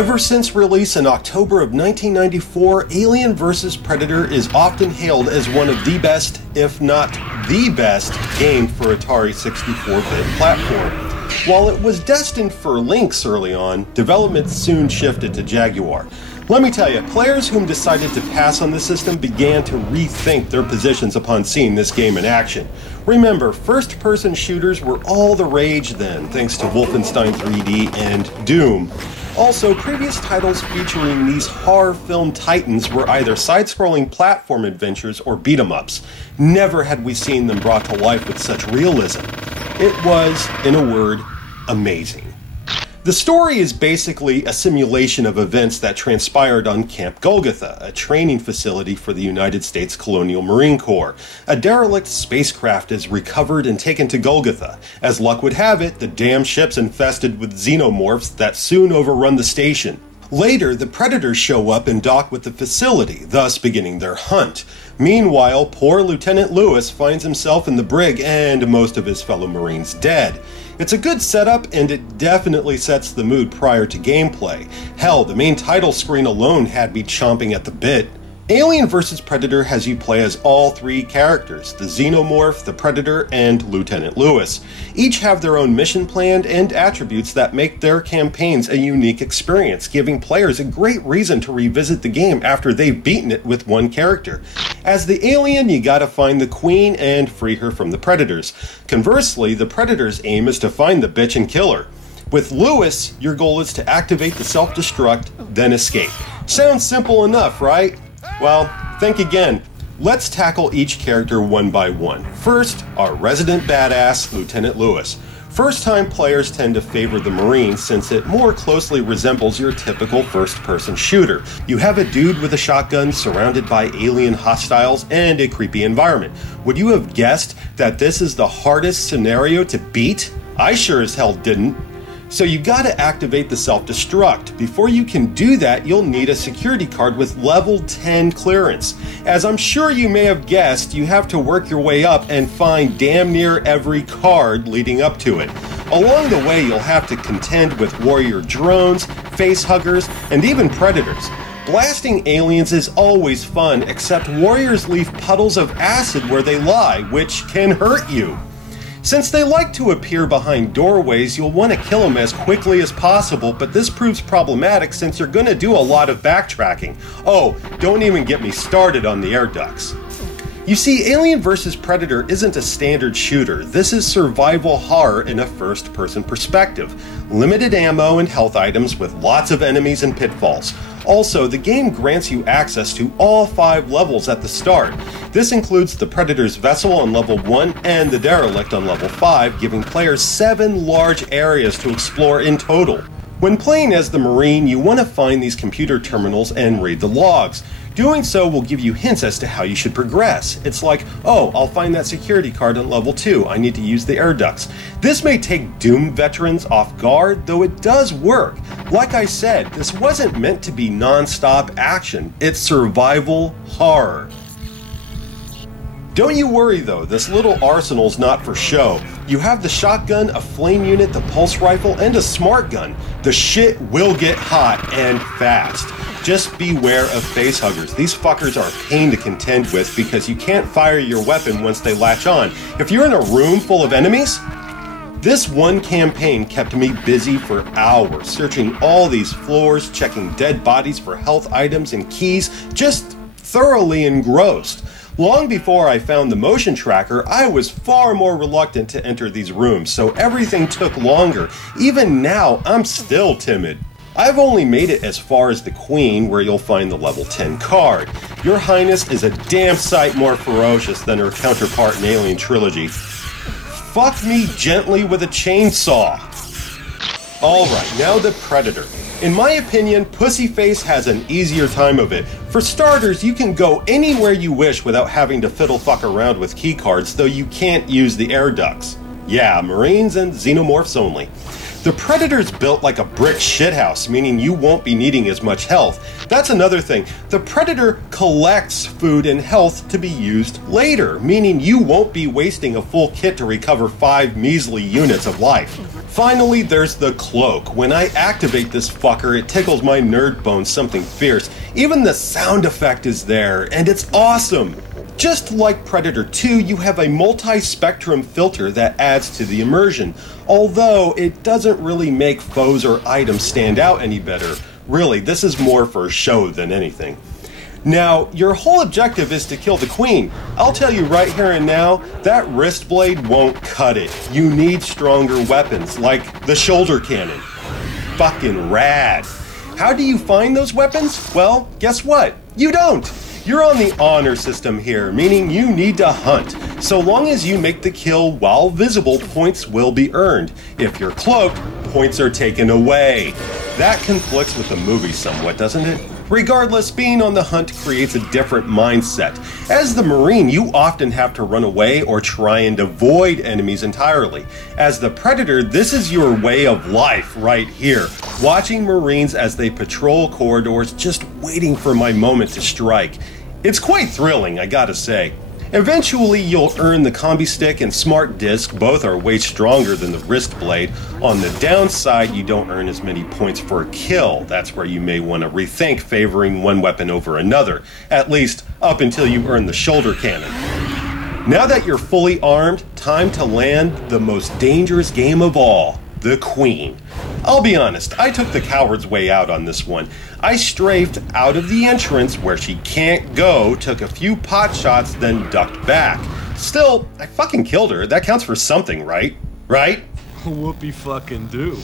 Ever since release in October of 1994, Alien vs. Predator is often hailed as one of the best, if not the best, game for Atari 64-bit platform. While it was destined for Lynx early on, development soon shifted to Jaguar. Let me tell you, players whom decided to pass on the system began to rethink their positions upon seeing this game in action. Remember, first-person shooters were all the rage then, thanks to Wolfenstein 3D and Doom. Also, previous titles featuring these horror film titans were either side-scrolling platform adventures or beat-em-ups. Never had we seen them brought to life with such realism. It was, in a word, amazing. The story is basically a simulation of events that transpired on Camp Golgotha, a training facility for the United States Colonial Marine Corps. A derelict spacecraft is recovered and taken to Golgotha. As luck would have it, the damn ship's infested with xenomorphs that soon overrun the station. Later, the Predators show up and dock with the facility, thus beginning their hunt. Meanwhile, poor Lieutenant Lewis finds himself in the brig and most of his fellow Marines dead. It's a good setup, and it definitely sets the mood prior to gameplay. Hell, the main title screen alone had me chomping at the bit. Alien vs. Predator has you play as all three characters, the Xenomorph, the Predator, and Lieutenant Lewis. Each have their own mission planned and attributes that make their campaigns a unique experience, giving players a great reason to revisit the game after they've beaten it with one character. As the alien, you gotta find the Queen and free her from the Predators. Conversely, the Predator's aim is to find the bitch and kill her. With Lewis, your goal is to activate the self-destruct, then escape. Sounds simple enough, right? Well, think again. Let's tackle each character one by one. First, our resident badass, Lieutenant Lewis. First-time players tend to favor the Marine since it more closely resembles your typical first-person shooter. You have a dude with a shotgun surrounded by alien hostiles and a creepy environment. Would you have guessed that this is the hardest scenario to beat? I sure as hell didn't. So you gotta activate the self-destruct. Before you can do that, you'll need a security card with level 10 clearance. As I'm sure you may have guessed, you have to work your way up and find damn near every card leading up to it. Along the way, you'll have to contend with warrior drones, facehuggers, and even predators. Blasting aliens is always fun, except warriors leave puddles of acid where they lie, which can hurt you. Since they like to appear behind doorways, you'll want to kill them as quickly as possible, but this proves problematic since you're going to do a lot of backtracking. Oh, don't even get me started on the air ducts. You see, Alien vs. Predator isn't a standard shooter. This is survival horror in a first-person perspective. Limited ammo and health items with lots of enemies and pitfalls. Also, the game grants you access to all 5 levels at the start. This includes the Predator's vessel on level 1 and the Derelict on level 5, giving players 7 large areas to explore in total. When playing as the Marine, you want to find these computer terminals and read the logs. Doing so will give you hints as to how you should progress. It's like, oh, I'll find that security card on level 2, I need to use the air ducts. This may take Doom veterans off guard, though it does work. Like I said, this wasn't meant to be non-stop action, it's survival horror. Don't you worry though, this little arsenal's not for show. You have the shotgun, a flame unit, the pulse rifle, and a smart gun. The shit will get hot and fast. Just beware of facehuggers. These fuckers are a pain to contend with because you can't fire your weapon once they latch on. If you're in a room full of enemies, this one campaign kept me busy for hours, searching all these floors, checking dead bodies for health items and keys, just thoroughly engrossed. Long before I found the motion tracker, I was far more reluctant to enter these rooms, so everything took longer. Even now, I'm still timid. I've only made it as far as the Queen, where you'll find the level 10 card. Your Highness is a damn sight more ferocious than her counterpart in Alien Trilogy. Fuck me gently with a chainsaw. Alright, now the Predator. In my opinion, Pussyface has an easier time of it. For starters, you can go anywhere you wish without having to fiddle fuck around with keycards, though you can't use the air ducts. Yeah, Marines and Xenomorphs only. The Predator's built like a brick shithouse, meaning you won't be needing as much health. That's another thing. The Predator collects food and health to be used later, meaning you won't be wasting a full kit to recover 5 measly units of life. Finally, there's the cloak. When I activate this fucker, it tickles my nerd bones something fierce. Even the sound effect is there, and it's awesome. Just like Predator 2, you have a multi-spectrum filter that adds to the immersion, although it doesn't really make foes or items stand out any better. Really, this is more for show than anything. Now, your whole objective is to kill the Queen. I'll tell you right here and now, that wrist blade won't cut it. You need stronger weapons, like the shoulder cannon. Fucking rad. How do you find those weapons? Well, guess what? You don't. You're on the honor system here, meaning you need to hunt. So long as you make the kill while visible, points will be earned. If you're cloaked, points are taken away. That conflicts with the movie somewhat, doesn't it? Regardless, being on the hunt creates a different mindset. As the Marine, you often have to run away or try and avoid enemies entirely. As the Predator, this is your way of life right here. Watching Marines as they patrol corridors, just waiting for my moment to strike. It's quite thrilling, I gotta say. Eventually, you'll earn the combi stick and smart disc. Both are way stronger than the wrist blade. On the downside, you don't earn as many points for a kill. That's where you may want to rethink favoring one weapon over another, at least up until you earn the shoulder cannon. Now that you're fully armed, time to land the most dangerous game of all, the Queen. I'll be honest, I took the coward's way out on this one. I strafed out of the entrance where she can't go, took a few pot shots, then ducked back. Still, I fucking killed her. That counts for something, right? Right? Whoopie fucking do.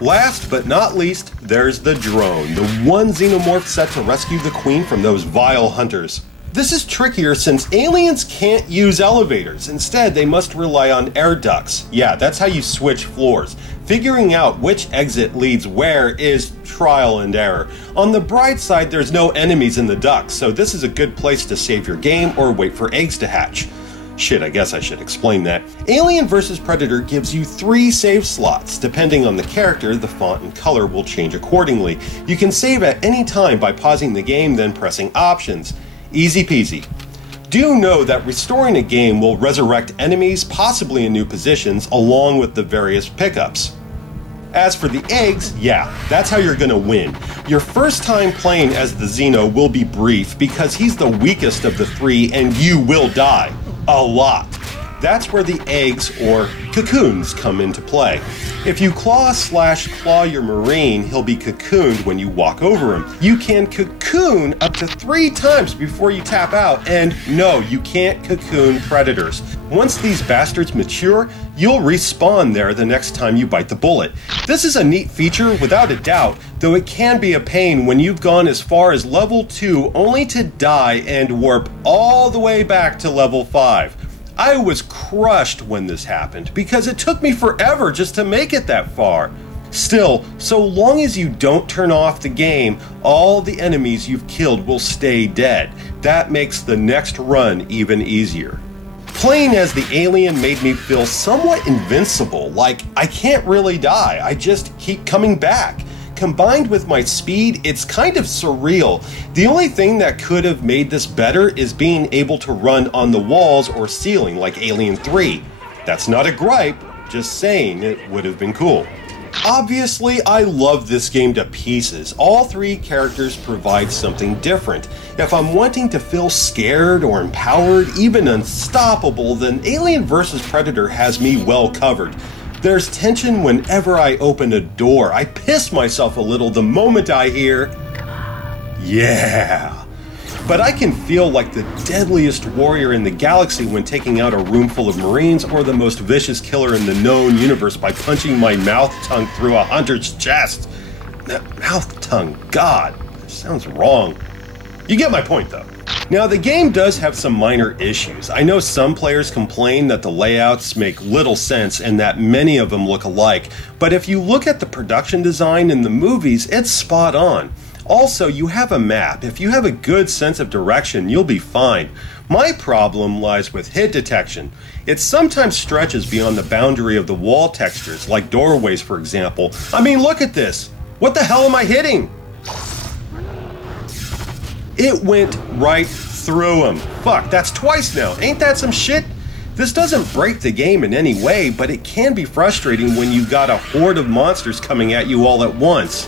Last but not least, there's the drone, the one xenomorph set to rescue the Queen from those vile hunters. This is trickier since aliens can't use elevators. Instead, they must rely on air ducts. Yeah, that's how you switch floors. Figuring out which exit leads where is trial and error. On the bright side, there's no enemies in the ducts, so this is a good place to save your game or wait for eggs to hatch. Shit, I guess I should explain that. Alien vs. Predator gives you 3 save slots. Depending on the character, the font and color will change accordingly. You can save at any time by pausing the game, then pressing options. Easy peasy. Do know that restoring a game will resurrect enemies, possibly in new positions, along with the various pickups. As for the eggs, yeah, that's how you're gonna win. Your first time playing as the Xeno will be brief because he's the weakest of the 3 and you will die. A lot. That's where the eggs, or cocoons, come into play. If you claw your Marine, he'll be cocooned when you walk over him. You can cocoon up to 3 times before you tap out, and no, you can't cocoon Predators. Once these bastards mature, you'll respawn there the next time you bite the bullet. This is a neat feature without a doubt, though it can be a pain when you've gone as far as level 2 only to die and warp all the way back to level 5. I was crushed when this happened because it took me forever just to make it that far. Still, so long as you don't turn off the game, all the enemies you've killed will stay dead. That makes the next run even easier. Playing as the alien made me feel somewhat invincible, like I can't really die, I just keep coming back. Combined with my speed, it's kind of surreal. The only thing that could have made this better is being able to run on the walls or ceiling like Alien 3. That's not a gripe, just saying it would have been cool. Obviously, I love this game to pieces. All 3 characters provide something different. If I'm wanting to feel scared or empowered, even unstoppable, then Alien vs. Predator has me well covered. There's tension whenever I open a door. I piss myself a little the moment I hear, yeah. but I can feel like the deadliest warrior in the galaxy when taking out a room full of Marines, or the most vicious killer in the known universe by punching my mouth tongue through a hunter's chest. Mouth tongue, God, that sounds wrong. You get my point though. Now, the game does have some minor issues. I know some players complain that the layouts make little sense and that many of them look alike, but if you look at the production design in the movies, it's spot on. Also, you have a map. If you have a good sense of direction, you'll be fine. My problem lies with hit detection. It sometimes stretches beyond the boundary of the wall textures, like doorways, for example. I mean, look at this. What the hell am I hitting? It went right through him. Fuck, that's twice now. Ain't that some shit? This doesn't break the game in any way, but it can be frustrating when you've got a horde of monsters coming at you all at once.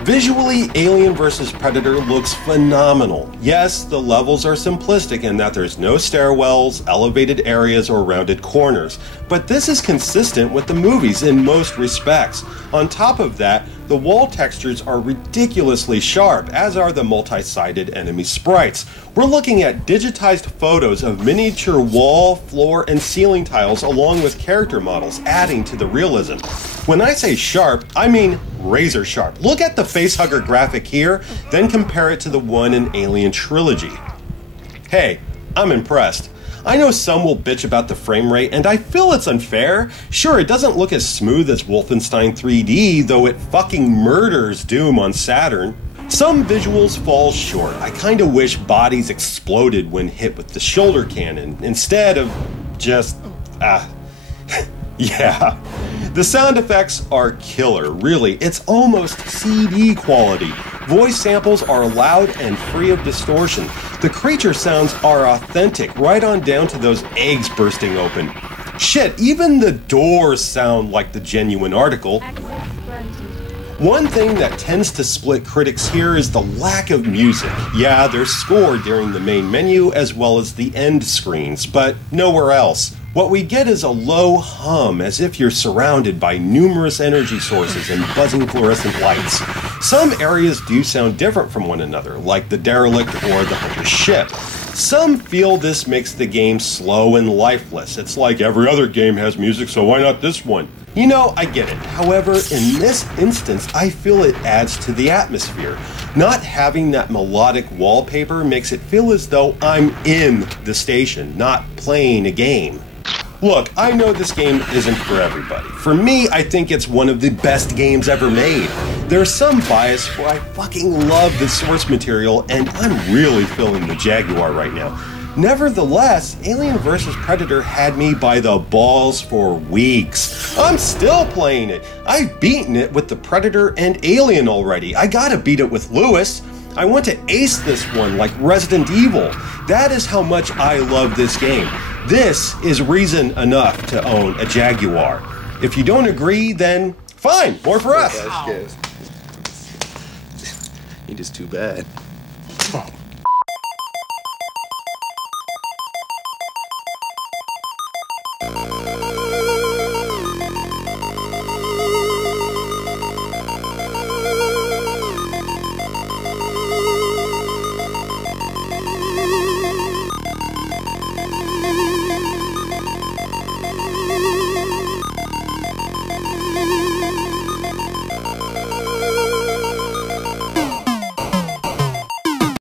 Visually, Alien vs. Predator looks phenomenal. Yes, the levels are simplistic in that there's no stairwells, elevated areas, or rounded corners, but this is consistent with the movies in most respects. On top of that, the wall textures are ridiculously sharp, as are the multi-sided enemy sprites. We're looking at digitized photos of miniature wall, floor, and ceiling tiles along with character models, adding to the realism. When I say sharp, I mean razor sharp. Look at the facehugger graphic here, then compare it to the one in Alien Trilogy. Hey, I'm impressed. I know some will bitch about the frame rate, and I feel it's unfair. Sure, it doesn't look as smooth as Wolfenstein 3D, though it fucking murders Doom on Saturn. Some visuals fall short. I kinda wish bodies exploded when hit with the shoulder cannon, instead of just, yeah. The sound effects are killer, really. It's almost CD quality. Voice samples are loud and free of distortion. The creature sounds are authentic, right on down to those eggs bursting open. Shit, even the doors sound like the genuine article. One thing that tends to split critics here is the lack of music. Yeah, there's score during the main menu as well as the end screens, but nowhere else. What we get is a low hum, as if you're surrounded by numerous energy sources and buzzing fluorescent lights. Some areas do sound different from one another, like the derelict or the hunter's ship. Some feel this makes the game slow and lifeless. It's like every other game has music, so why not this one? You know, I get it. However, in this instance, I feel it adds to the atmosphere. Not having that melodic wallpaper makes it feel as though I'm in the station, not playing a game. Look, I know this game isn't for everybody. For me, I think it's one of the best games ever made. There's some bias for I fucking love the source material, and I'm really feeling the Jaguar right now. Nevertheless, Alien vs. Predator had me by the balls for weeks. I'm still playing it. I've beaten it with the Predator and Alien already. I gotta beat it with Lewis. I want to ace this one like Resident Evil. That is how much I love this game. This is reason enough to own a Jaguar. If you don't agree, then fine, more for us. He just too bad.